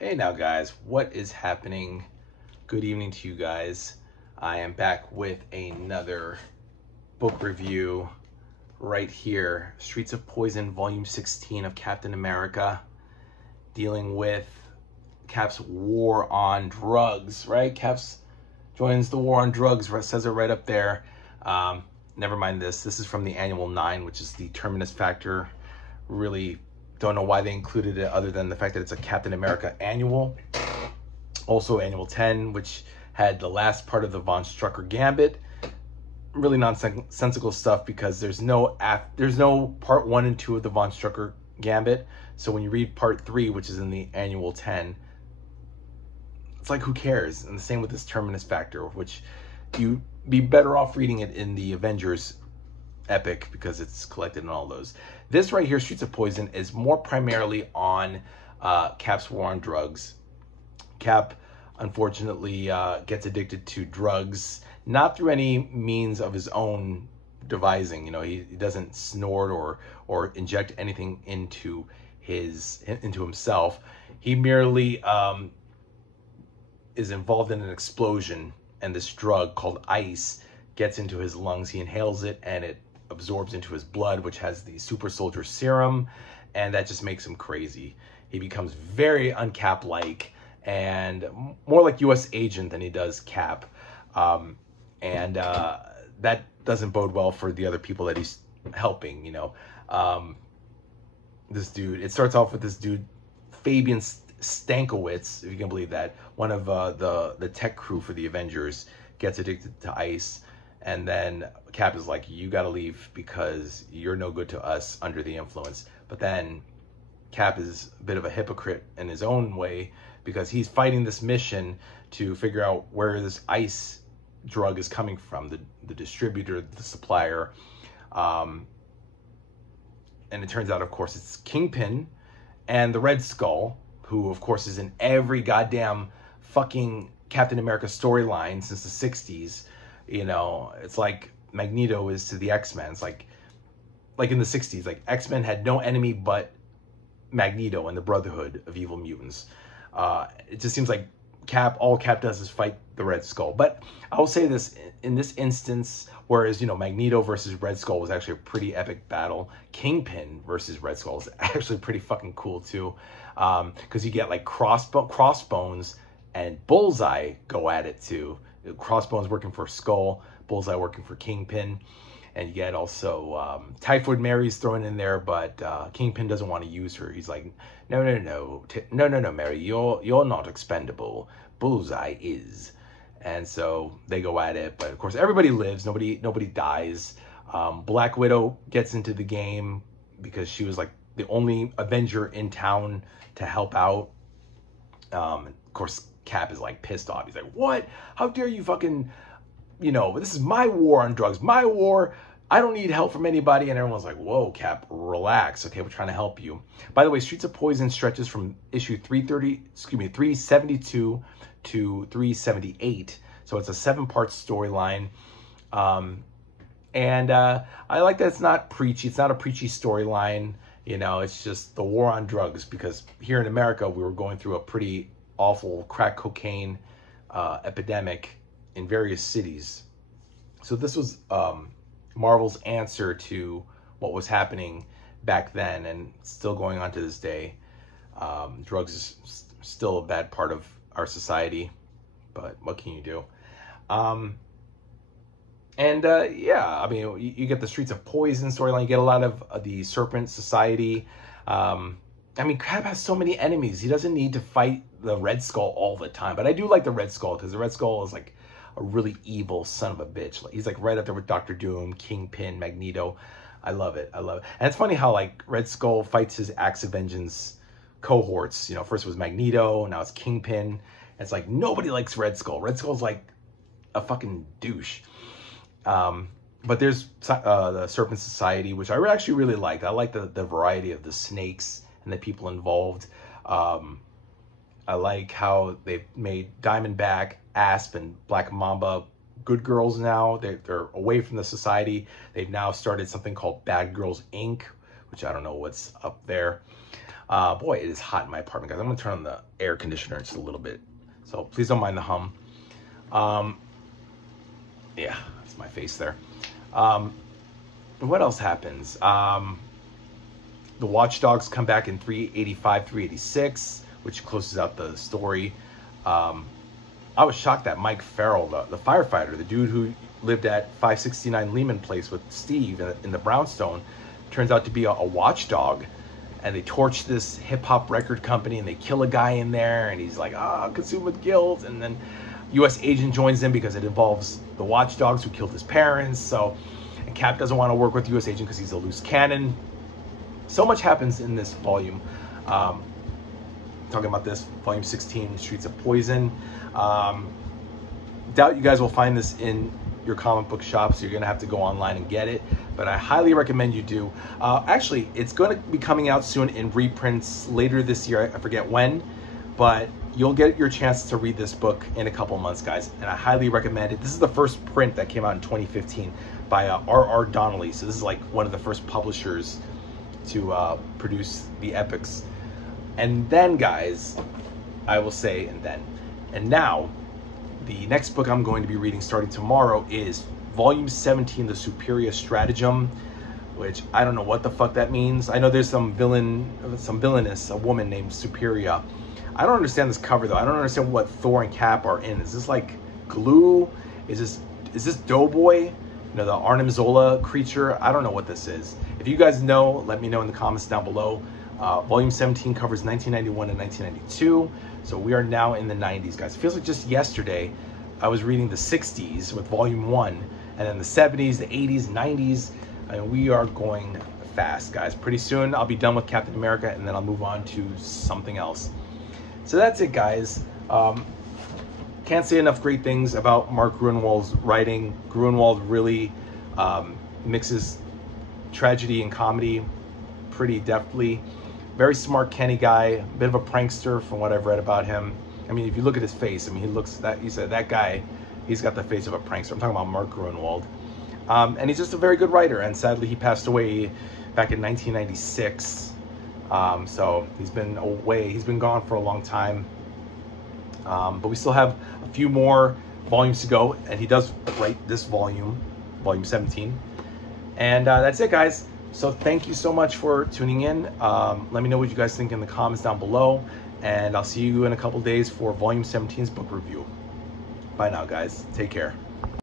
Hey now guys, what is happening? Good evening to you guys. I am back with another book review right here. Streets of Poison, Volume 16 of Captain America, dealing with Cap's war on drugs, right? Cap's joins the war on drugs, says it right up there. Never mind this. This is from the Annual 9, which is the Terminus Factor. Really don't know why they included it other than the fact that it's a Captain America annual. Also Annual 10, which had the last part of the Von Strucker Gambit. Really nonsensical stuff because there's no part 1 and 2 of the Von Strucker Gambit. So when you read part 3, which is in the Annual 10, it's like, who cares? And the same with this Terminus Factor, which you'd be better off reading it in the Avengers epic because it's collected in all those. This right here, Streets of Poison, is more primarily on Cap's war on drugs. Cap, unfortunately, gets addicted to drugs, not through any means of his own devising. You know, he doesn't snort or inject anything into himself. He merely is involved in an explosion, and this drug called ice gets into his lungs. He inhales it, and it absorbs into his blood, which has the super soldier serum, and that just makes him crazy. He becomes very un-Cap-like and more like US agent than he does Cap, and that doesn't bode well for the other people that he's helping. You know, this dude, it starts off with this dude Fabian Stankiewicz, if you can believe that, one of the tech crew for the Avengers, gets addicted to ice. And then Cap is like, you gotta leave because you're no good to us under the influence. But then Cap is a bit of a hypocrite in his own way because he's fighting this mission to figure out where this ice drug is coming from, the distributor, the supplier. And it turns out, of course, it's Kingpin and the Red Skull, who, of course, is in every goddamn fucking Captain America storyline since the 60s. You know, it's like Magneto is to the X-Men. It's like in the 60s, like X-Men had no enemy but Magneto and the Brotherhood of Evil Mutants. It just seems like all Cap does is fight the Red Skull. But I will say this, in this instance, whereas, you know, Magneto versus Red Skull was actually a pretty epic battle, Kingpin versus Red Skull is actually pretty fucking cool too. Because you get like Crossbones and Bullseye go at it too. Crossbones working for Skull, Bullseye working for Kingpin, and you get also Typhoid Mary's thrown in there, but Kingpin doesn't want to use her. He's like, no, Mary, you're not expendable. Bullseye is. And so they go at it, but of course everybody lives. Nobody dies. Black Widow gets into the game because she was like the only Avenger in town to help out. Of course, Cap is like pissed off. He's like, what? How dare you fucking, you know, this is my war on drugs, my war. I don't need help from anybody. And everyone's like, whoa, Cap, relax. Okay, we're trying to help you. By the way, Streets of Poison stretches from issue 372 to 378. So it's a 7-part storyline. And I like that it's not preachy. It's not a preachy storyline. You know, it's just the war on drugs, because here in America, we were going through a pretty awful crack cocaine epidemic in various cities. So this was Marvel's answer to what was happening back then and still going on to this day. Drugs is still a bad part of our society, but what can you do? Yeah, I mean, you get the Streets of Poison storyline. You get a lot of the Serpent Society. I mean, Cap has so many enemies. He doesn't need to fight the Red Skull all the time. But I do like the Red Skull, because the Red Skull is like a really evil son of a bitch. He's like right up there with Doctor Doom, Kingpin, Magneto. I love it. I love it. And it's funny how like Red Skull fights his Acts of Vengeance cohorts. You know, first it was Magneto, now it's Kingpin. It's like nobody likes Red Skull. Red Skull's like a fucking douche. But there's the Serpent Society, which I actually really liked. I like the variety of the snakes and the people involved. I like how they've made Diamondback, Asp, and Black Mamba good girls now. They're away from the society. They've now started something called Bad Girls Inc., which I don't know what's up there. Boy, it is hot in my apartment, guys. I'm gonna turn on the air conditioner just a little bit, so please don't mind the hum. Yeah, that's my face there. What else happens? The Watchdogs come back in 385, 386, which closes out the story. I was shocked that Mike Farrell, the firefighter, the dude who lived at 569 Lehman Place with Steve in the brownstone, turns out to be a watchdog. And they torch this hip-hop record company, and they kill a guy in there, and he's like, consumed with guilt. And then U.S. agent joins them because it involves the Watchdogs who killed his parents. And Cap doesn't want to work with U.S. agent because he's a loose cannon. So much happens in this volume. Talking about this, volume 16, Streets of Poison. Doubt you guys will find this in your comic book shop, so you're gonna have to go online and get it, but I highly recommend you do. Actually, it's going to be coming out soon in reprints later this year. I forget when, but you'll get your chance to read this book in a couple months, guys, and I highly recommend it. This is the first print that came out in 2015 by R.R. Donnelley, so this is like one of the first publishers to produce the epics. And then, guys, I will say, and now, the next book I'm going to be reading starting tomorrow is Volume 17, The Superia Stratagem, which I don't know what the fuck that means. I know there's some villainess, a woman named Superia. I don't understand this cover, though. I don't understand what Thor and Cap are in. Is this like glue? Is this Doughboy? You know, the Arnim Zola creature? I don't know what this is. If you guys know, let me know in the comments down below. Volume 17 covers 1991 and 1992. So we are now in the 90s, guys. It feels like just yesterday I was reading the 60s with Volume 1, and then the 70s, the 80s, 90s. I mean, we are going fast, guys. Pretty soon I'll be done with Captain America, and then I'll move on to something else. So that's it, guys. Can't say enough great things about Mark Gruenwald's writing. Gruenwald really mixes tragedy and comedy pretty deftly. Very smart Kenny guy, a bit of a prankster from what I've read about him. I mean, if you look at his face, I mean, he said that guy, he's got the face of a prankster. I'm talking about Mark Gruenwald. And he's just a very good writer, and sadly he passed away back in 1996. So he's been away, he's been gone for a long time. But we still have a few more volumes to go, and he does write this volume, volume 17. And that's it, guys. So thank you so much for tuning in. Let me know what you guys think in the comments down below, and I'll see you in a couple days for volume 17's book review. Bye now, guys. Take care.